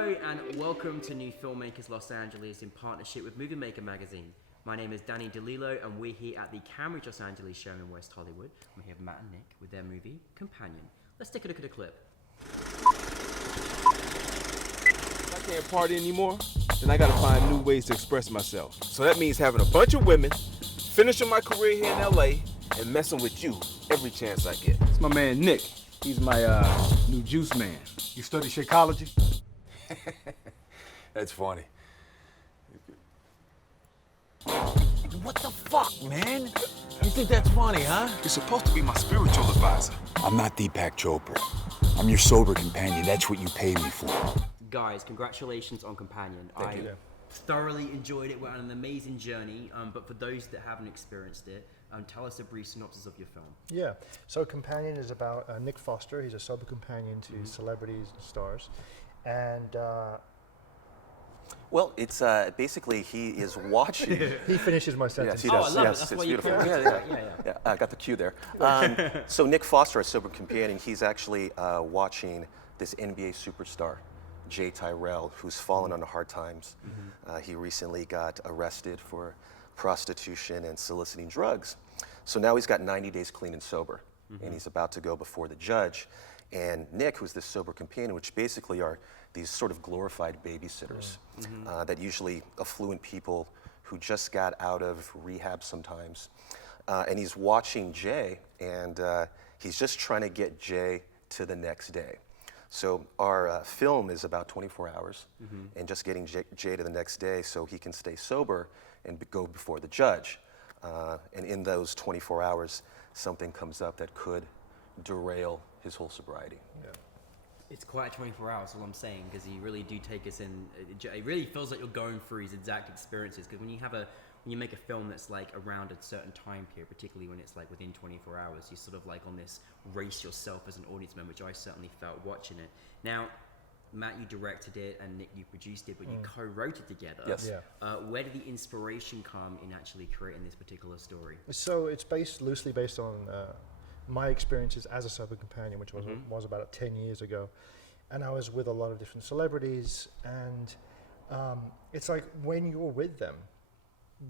Hello and welcome to NewFilmmakers Los Angeles in partnership with Movie Maker magazine. My name is Danny DeLillo and we're here at the Cambridge Los Angeles show in West Hollywood. We're here with Matt and Nick with their movie, Companion. Let's take a look at a clip. If I can't party anymore, then I gotta find new ways to express myself. So that means having a bunch of women, finishing my career here in LA, and messing with you every chance I get. It's my man Nick. He's my new juice man. You study psychology? That's funny. What the fuck, man? You think that's funny, huh? You're supposed to be my spiritual advisor. I'm not Deepak Chopra. I'm your sober companion. That's what you pay me for. Guys, congratulations on Companion. Thank you. Thoroughly enjoyed it. We're on an amazing journey. But for those that haven't experienced it, tell us a brief synopsis of your film. Yeah, so Companion is about Nick Foster. He's a sober companion to celebrities and stars. And Well, it's basically he is watching. he finishes my sentence. Yes, he Oh, does. I love it. Yes, That's it's why you beautiful. care. Yeah, I got the cue there. So Nick Foster, a sober companion, he's actually watching this NBA superstar, Jay Tyrell, who's fallen on hard times. He recently got arrested for prostitution and soliciting drugs. So now he's got 90 days clean and sober, and he's about to go before the judge. And Nick, who's this sober companion, which basically are these sort of glorified babysitters that usually affluent people who just got out of rehab sometimes. And he's watching Jay, and he's just trying to get Jay to the next day. So our film is about 24 hours, and just getting Jay to the next day so he can stay sober and go before the judge. And in those 24 hours, something comes up that could derail his whole sobriety. Yeah. It's quite 24 hours, all I'm saying, because you really do take us in. It really feels like you're going through his exact experiences. Because when you make a film that's like around a certain time period, particularly when it's like within 24 hours, you're sort of like on this race yourself as an audience member, which I certainly felt watching it. Now, Matt, you directed it, and Nick, you produced it, but you co-wrote it together. Yes. Yeah. Where did the inspiration come in actually creating this particular story? So it's loosely based on my experiences as a sober companion, which was about 10 years ago. And I was with a lot of different celebrities, and it's like when you're with them,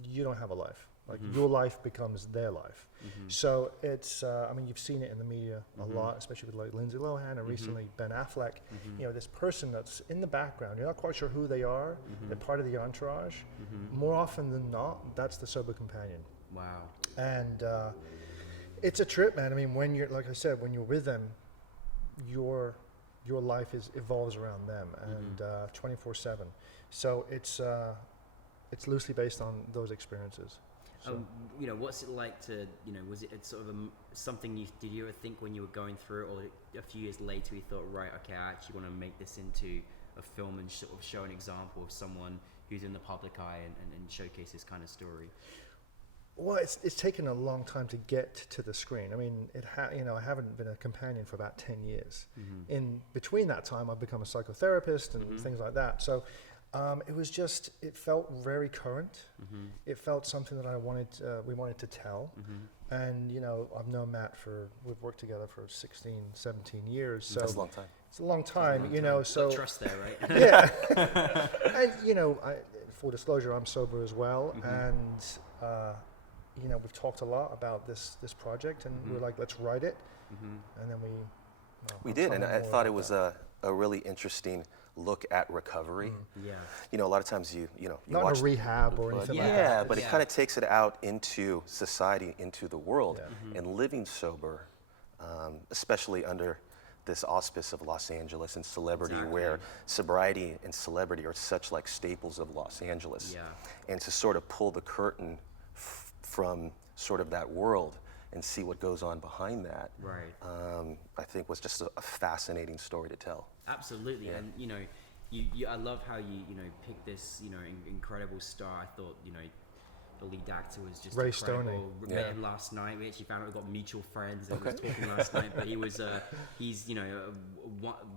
you don't have a life. Like your life becomes their life. So it's, I mean, you've seen it in the media a lot, especially with like Lindsay Lohan and recently Ben Affleck. You know, this person that's in the background, you're not quite sure who they are, they're part of the entourage. More often than not, that's the sober companion. Wow. And it's a trip, man. I mean, when you're, like I said, when you're with them, your life evolves around them, and 24/7. So it's loosely based on those experiences. So. You know, what's it like to, you know, was it sort of something did you ever think when you were going through it, or a few years later you thought, right, okay, I actually want to make this into a film and sort of show an example of someone who's in the public eye and showcase this kind of story? Well, it's taken a long time to get to the screen. I mean, you know, I haven't been a companion for about 10 years. In between that time, I've become a psychotherapist and things like that. So it was just, it felt very current. It felt something that we wanted to tell. And, you know, I've known Matt we've worked together for 16, 17 years. So That's a long time. It's a long time, you know, so. Got trust there, right? Yeah. And, you know, full disclosure, I'm sober as well. And, you know, we've talked a lot about this project, and we're like, let's write it. And then We did, and I thought it was a really interesting look at recovery. Yeah. You know, a lot of times you not watch in a rehab or anything like that. Yeah, but it kind of takes it out into society, into the world, and living sober, especially under this auspice of Los Angeles and celebrity, where sobriety and celebrity are such like staples of Los Angeles. Yeah. And to sort of pull the curtain from sort of that world and see what goes on behind that, Right. I think was just a fascinating story to tell. Absolutely, Yeah. and you know, I love how you know picked this incredible star. I thought the lead actor was just Ray incredible. Stoney. Met him last night. We actually found out we got mutual friends and we was talking last night. But he was he's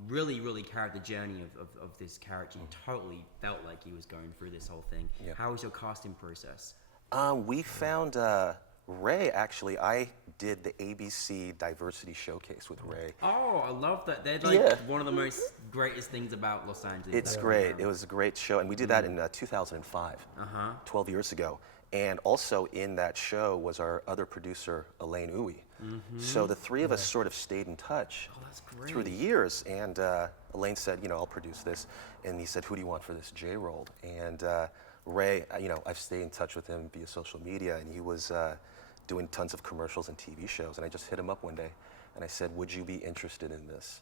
really carried the journey of this character. He totally felt like he was going through this whole thing. Yeah. How was your casting process? We found Ray, actually, I did the ABC Diversity Showcase with Ray. Oh, I love that. They're like one of the most greatest things about Los Angeles. It's great. It was a great show, and we did that in 2005, 12 years ago. And also in that show was our other producer, Elaine Uwe. So the three of us sort of stayed in touch through the years. And Elaine said, you know, I'll produce this. And he said, who do you want for this J role? And Ray, you know, I've stayed in touch with him via social media, and he was doing tons of commercials and TV shows. And I just hit him up one day, and I said, would you be interested in this?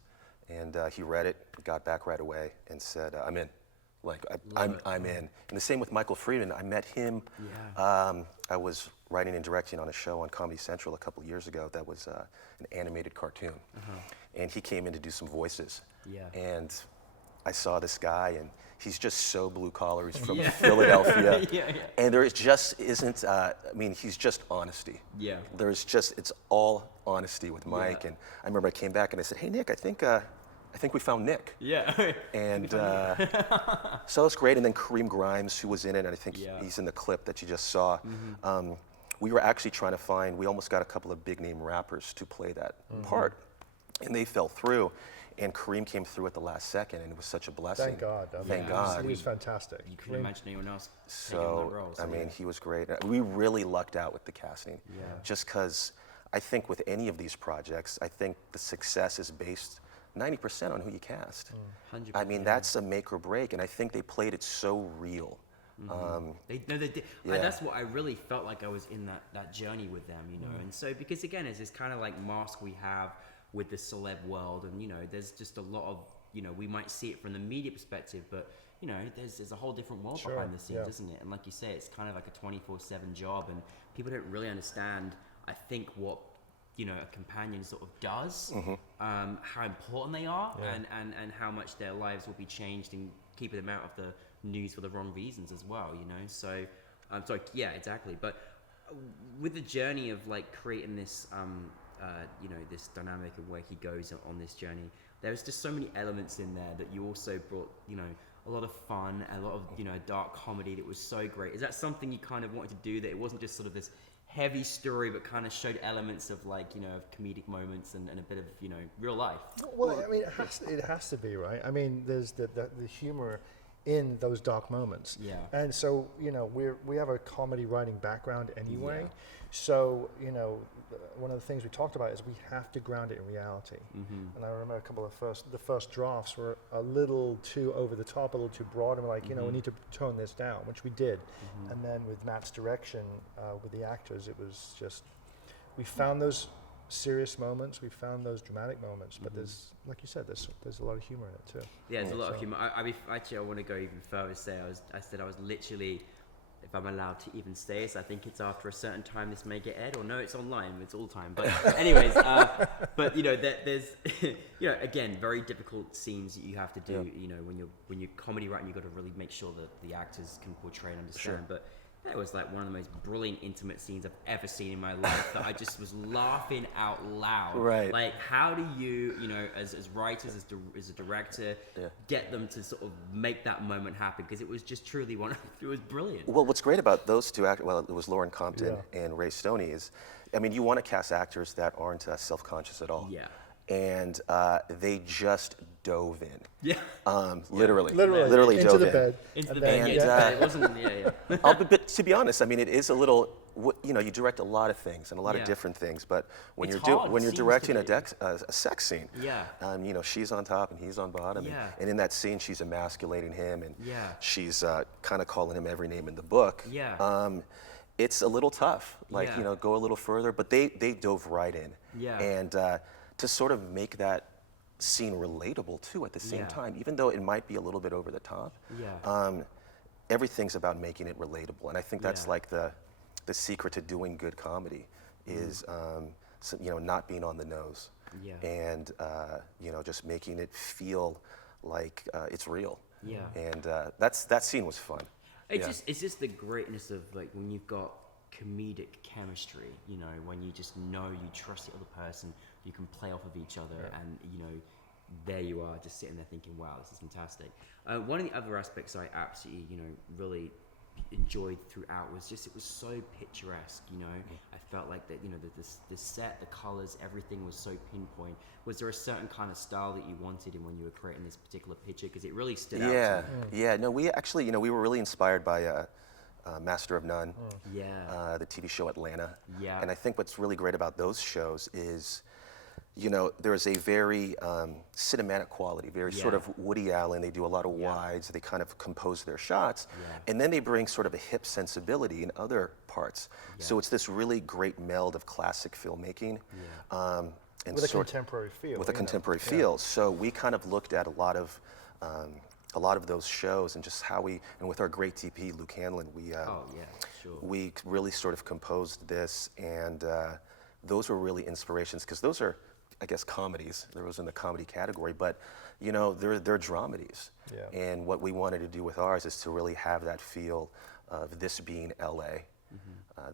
And he read it, got back right away, and said, I'm in. Like, I'm in. And the same with Michael Friedman. I met him. I was writing and directing on a show on Comedy Central a couple years ago that was an animated cartoon. And he came in to do some voices. And I saw this guy, and he's just so blue collar. He's from Philadelphia. And there just isn't, I mean, he's just honesty. There's just, it's all honesty with Mike. And I remember I came back and I said, hey, Nick, I think we found Nick. And so it's great. And then Kareem Grimes, who was in it, and I think he's in the clip that you just saw. We were actually trying to find, we almost got a couple of big name rappers to play that part. And they fell through. And Kareem came through at the last second, and it was such a blessing. Thank God. Thank God. He was fantastic. You couldn't imagine anyone else taking So, that role. I mean, he was great. We really lucked out with the casting. Just because I think with any of these projects, I think the success is based 90% on who you cast. 100%. I mean, that's a make or break, and I think they played it so real. They did. That's what I really felt like I was in that journey with them, you know. And so, because again, it's this kind of like mask we have with the celeb world, and you know, there's just a lot of, you know, we might see it from the media perspective, but you know, there's a whole different world behind the scenes, isn't it? And like you say, it's kind of like a 24/7 job, and people don't really understand, I think, what, you know, a companion sort of does, how important they are, and how much their lives will be changed and keeping them out of the news for the wrong reasons as well, you know. So yeah, exactly. But with the journey of like creating this you know, this dynamic of where he goes on this journey, there's just so many elements in there that you also brought, you know, a lot of fun, a lot of, you know, dark comedy that was so great. Is that something you kind of wanted to do, that it wasn't just sort of this heavy story, but kind of showed elements of, like, you know, of comedic moments and a bit of, you know, real life? Well, I mean, it has to be, right? I mean, there's the humor in those dark moments. And so, you know, we have a comedy writing background anyway. So, you know, one of the things we talked about is we have to ground it in reality. And I remember a couple of the first drafts were a little too over the top, a little too broad, and we're like, you know, we need to tone this down, which we did. And then with Matt's direction, with the actors, it was just, we found those serious moments, we found those dramatic moments, but there's, like you said, there's a lot of humor in it too. Yeah, there's a lot of humor. Actually, I want to go even further. I said I was literally, if I'm allowed to even say this, I think it's after a certain time this may get aired, or no, it's online, it's all time. But anyways, but you know, there's, you know, again, very difficult scenes that you have to do. You know, when you're comedy writing, you got to really make sure that the actors can portray and understand. But that was like one of the most brilliant intimate scenes I've ever seen in my life, that I just was laughing out loud. Like, how do you know, as writers, as a director, get them to sort of make that moment happen? Because it was just truly it was brilliant. Well, what's great about those two actors, well, it was Lauren Compton and Ray Stoney, is, I mean, you want to cast actors that aren't self-conscious at all. And they just dove in. Literally into dove the in. bed. Into the bed, it wasn't, But to be honest, I mean, it is a little, you know, you direct a lot of things and a lot of different things, but when you're directing a sex scene, you know, she's on top and he's on bottom, and in that scene she's emasculating him, and she's kind of calling him every name in the book. It's a little tough, like, you know, go a little further, but they dove right in. And to sort of make that scene relatable too at the same time, even though it might be a little bit over the top. Everything's about making it relatable, and I think that's like the secret to doing good comedy is you know, not being on the nose, and you know, just making it feel like it's real. And that scene was fun. It's just the greatness of, like, when you've got comedic chemistry, you know, when you just know you trust the other person, you can play off of each other, and you know, there you are, just sitting there thinking, wow, this is fantastic. One of the other aspects I absolutely, you know, really enjoyed throughout was just, it was so picturesque, you know. I felt like that, you know, the set, the colors, everything was so pinpoint. Was there a certain kind of style that you wanted in when you were creating this particular picture? Because it really stood out to me. Yeah, no, we actually, you know, we were really inspired by Master of None, the TV show Atlanta. Yeah. And I think what's really great about those shows is, you know, there's a very cinematic quality, very sort of Woody Allen. They do a lot of wides. They kind of compose their shots. And then they bring sort of a hip sensibility in other parts. So it's this really great meld of classic filmmaking. And with a contemporary feel. With a contemporary feel. So we kind of looked at a lot of those shows and just how we, and with our great DP, Luke Hanlon, we really sort of composed this, and those were really inspirations, because those are, I guess, comedies. There was in the comedy category, but you know, they're dramedies. And what we wanted to do with ours is to really have that feel of this being LA.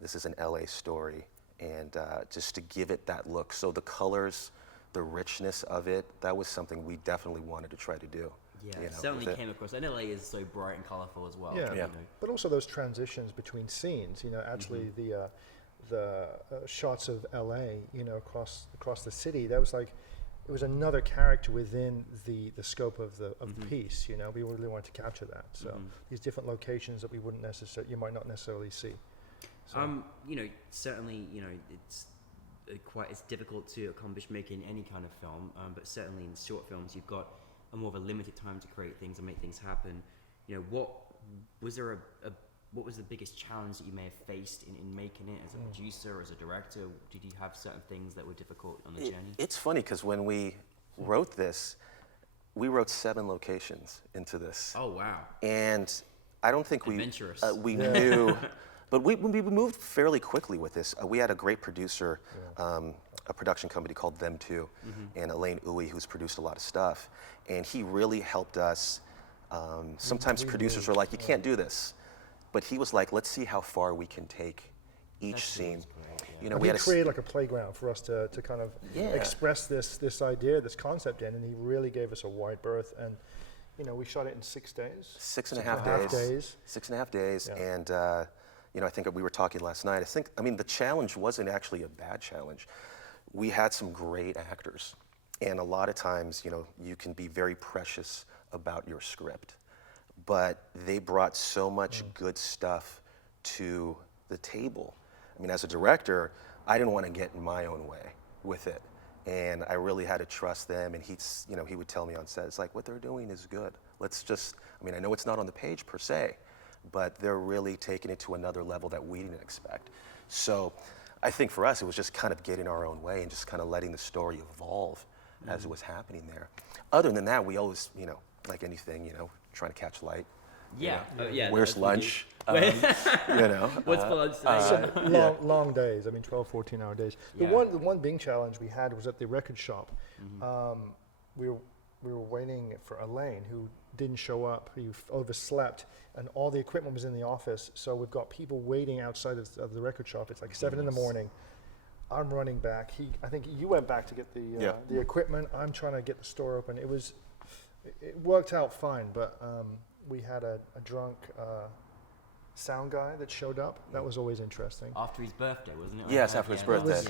This is an LA story, and just to give it that look. So the colors, the richness of it, that was something we definitely wanted to try to do. Yeah, you know, certainly came across. And LA is so bright and colorful as well. Yeah, you know. but also those transitions between scenes. You know, actually the shots of LA, you know, across the city. That was like, it was another character within the scope of the piece. You know, we really wanted to capture that. So these different locations that you might not necessarily see. So. You know, certainly, you know, it's difficult to accomplish making any kind of film, but certainly in short films, you've got a more of a limited time to create things and make things happen. You know, what was the biggest challenge that you may have faced in making it as a producer or as a director? Did you have certain things that were difficult on the journey? It's funny, because when we wrote this, we wrote 7 locations into this. Oh, wow. And I don't think we knew, but we moved fairly quickly with this. We had a great producer, a production company called Them Too, and Elaine Uwe, who's produced a lot of stuff. And he really helped us. Sometimes producers were like, you can't do this. But he was like, let's see how far we can take each scene. You know, we had created like a playground for us to kind of express this idea, this concept in, and he really gave us a wide berth. And you know, we shot it in 6 days. 6.5 days. 6.5 days. Yeah. And you know, I think we were talking last night. I mean, the challenge wasn't actually a bad challenge. We had some great actors, and a lot of times, you know, you can be very precious about your script, but they brought so much good stuff to the table. I mean, as a director, I didn't want to get in my own way with it, and I really had to trust them. And he would tell me on set, it's like, what they're doing is good. Let's just, I mean, I know it's not on the page per se, but they're really taking it to another level that we didn't expect. So I think for us, it was just kind of getting our own way and just kind of letting the story evolve as it was happening there. Other than that, we always, you know, like anything, you know, trying to catch light. Yeah. Where's lunch? You know. What's for lunch today? Long days. I mean, 12, 14-hour days. The one big challenge we had was at the record shop. We were waiting for Elaine, who didn't show up. He overslept, and all the equipment was in the office. So we've got people waiting outside of the record shop. It's like 7 in the morning. I'm running back. I think you went back to get the equipment. I'm trying to get the store open. It worked out fine, but we had a drunk sound guy that showed up. That was always interesting. After his birthday, wasn't it? Yes, after his birthday.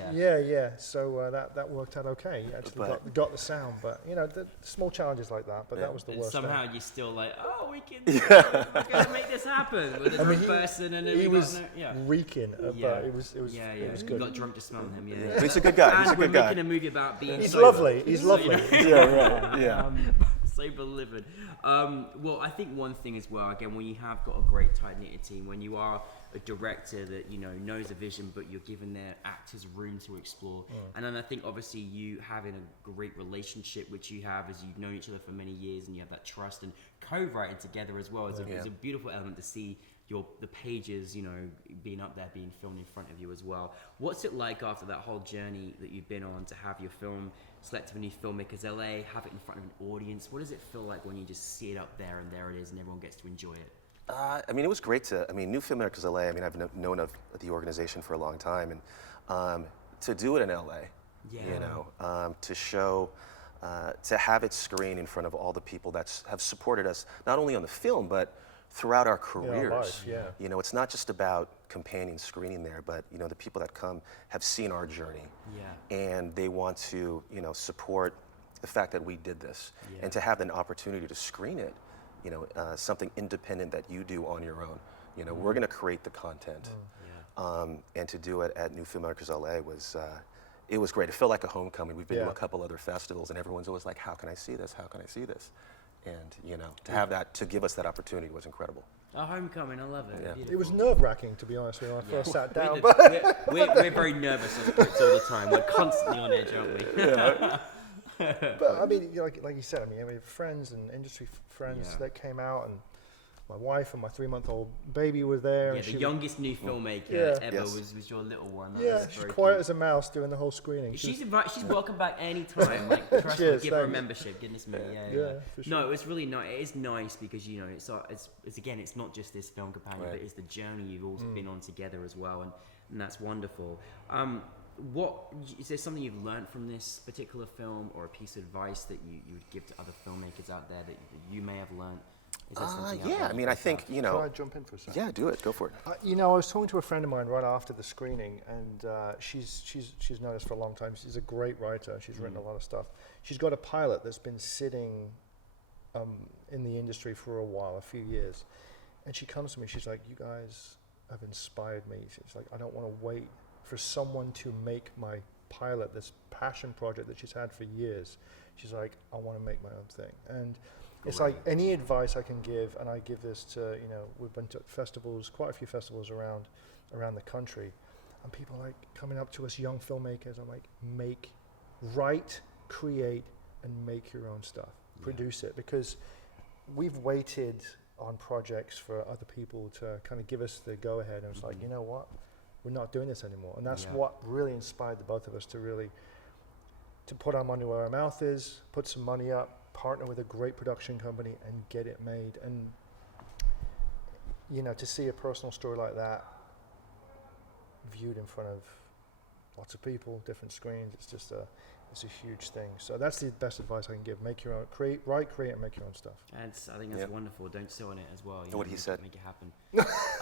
So that worked out okay. You actually got the sound, but you know, the small challenges like that. But that was the worst. Somehow thing. you're still like, oh, we're gonna make this happen with a drunk person, and then he was reeking. But it was good. You got drunk to smell him. Yeah. But he's a good guy. He's a good guy. We're making a movie about being. He's sober. lovely. He's lovely. Sober livid. Well, I think one thing as well, again, when you have got a great tight knitted team, when you are a director that, you know, knows a vision, but you're giving their actors room to explore. And then I think obviously you having a great relationship, which you have as you've known each other for many years, and you have that trust and co-writing together as well. It's a beautiful element to see the pages, you know, being up there, being filmed in front of you as well. What's it like after that whole journey that you've been on to have your film selected for NewFilmmakers LA, have it in front of an audience? What does it feel like when you just see it up there and there it is and everyone gets to enjoy it? I mean, it was great NewFilmmakers LA, I mean, I've known of the organization for a long time, and to do it in LA, you know, to show, to have it screen in front of all the people that have supported us, not only on the film, but throughout our In our careers. life, yeah. You know, it's not just about companion screening there, but you know, the people that come have seen our journey, Yeah. and they want to, you know, support the fact that we did this, Yeah. and to have an opportunity to screen it, you know, something independent that you do on your own. You know, we're going to create the content, and to do it at New Filmmakers LA was. It was great. It felt like a homecoming. We've been to Yeah. a couple other festivals, and everyone's always like, "How can I see this? How can I see this?" And you know, to have that, to give us that opportunity was incredible. A homecoming, I love it. Yeah. Beautiful. It was nerve-wracking, to be honest with you, when I first sat down. We're very nervous as Brits all the time. We're constantly on edge, aren't we? But I mean, you know, like you said, I mean, we have friends and industry friends Yeah. that came out, and my wife and my 3-month-old baby were there. Yeah, and the she youngest new filmmaker Yeah. ever Yes. was your little one. That yeah, was she's very quiet cute. as a mouse during the whole screening. She's welcome back anytime. Like, trust me, Cheers, give her a thanks. membership. Goodness me, yeah. Yeah, for sure. No, it's really nice. It is nice because you know it's again, it's not just this film companion, Right. but it's the journey you've all been on together as well, and that's wonderful. What is there something you've learned from this particular film, or a piece of advice that you would give to other filmmakers out there that you may have learned? Is there something out Yeah, there I you mean, I picked think, up? you Can I know, jump in for a second? yeah, do it, go for it. You know, I was talking to a friend of mine right after the screening, and she's known us for a long time. She's a great writer. She's written a lot of stuff. She's got a pilot that's been sitting in the industry for a while, a few years, and she comes to me. She's like, "You guys have inspired me." She's like, "I don't want to wait for someone to make my pilot, this passion project that she's had for years." She's like, "I want to make my own thing." And it's like any advice I can give, and I give this to, you know, we've been to festivals, quite a few festivals around the country, and people like coming up to us, young filmmakers. I'm like, write, create, and make your own stuff. Produce it, because we've waited on projects for other people to kind of give us the go ahead, and it's like, you know what, we're not doing this anymore. And that's what really inspired the both of us to put our money where our mouth is, put some money up, partner with a great production company, and get it made. And you know, to see a personal story like that viewed in front of lots of people, different screens, it's a huge thing. So that's the best advice I can give. Make your own, create, and make your own stuff. I think that's Yeah. wonderful. Don't sit on it as well. What he said. Make it happen.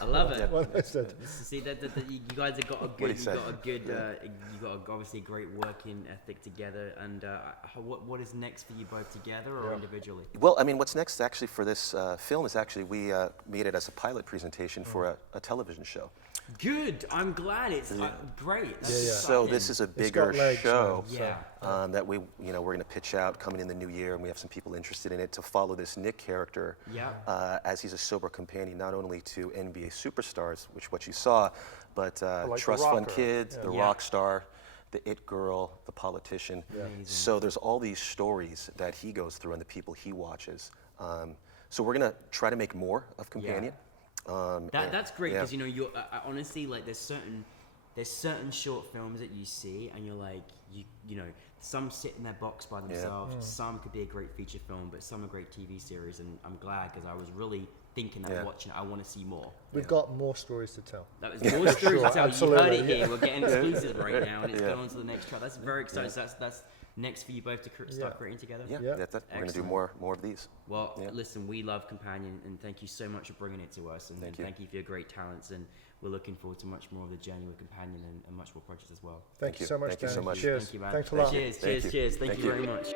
I love it. Well, I said, See that you guys have got a What good, he said. you got obviously a great working ethic together. And what is next for you both together or individually? Well, I mean, what's next actually for this film is actually we made it as a pilot presentation for a television show. Good. I'm glad it's great. That's So exciting. this is a It's bigger got legs, show Yeah. that we're going to pitch out coming in the new year, and we have some people interested in it to follow this Nick character as he's a sober companion, not only to NBA superstars, which what you saw, but like trust the fund rocker. kids, the Yeah. rock star, the it girl, the politician. Amazing. So there's all these stories that he goes through and the people he watches. So we're going to try to make more of Companion. That's great yeah. because you know you're honestly like there's certain short films that you see and you're like you know some sit in their box by themselves. Some could be a great feature film, but some are great TV series. And I'm glad because I was really thinking that watching it, I want to see more. we've got more stories to tell. That was more stories to tell. You absolutely, heard it here. We're getting exclusive right now, and it's Yeah. going on to the next track. That's very exciting. So that's next for you both to start creating together. Yeah, Yeah. we're going to do Excellent. more of these. Well, Yeah. listen, we love Companion, and thank you so much for bringing it to us, and Thank you. thank you for your great talents, and we're looking forward to much more of the journey with Companion and much more projects as well. Thank you so much, Thank you so Dan. much. Cheers. Thank you, man. Thanks a lot. Cheers, Thank cheers, you. cheers. Thank Thank you you. very much.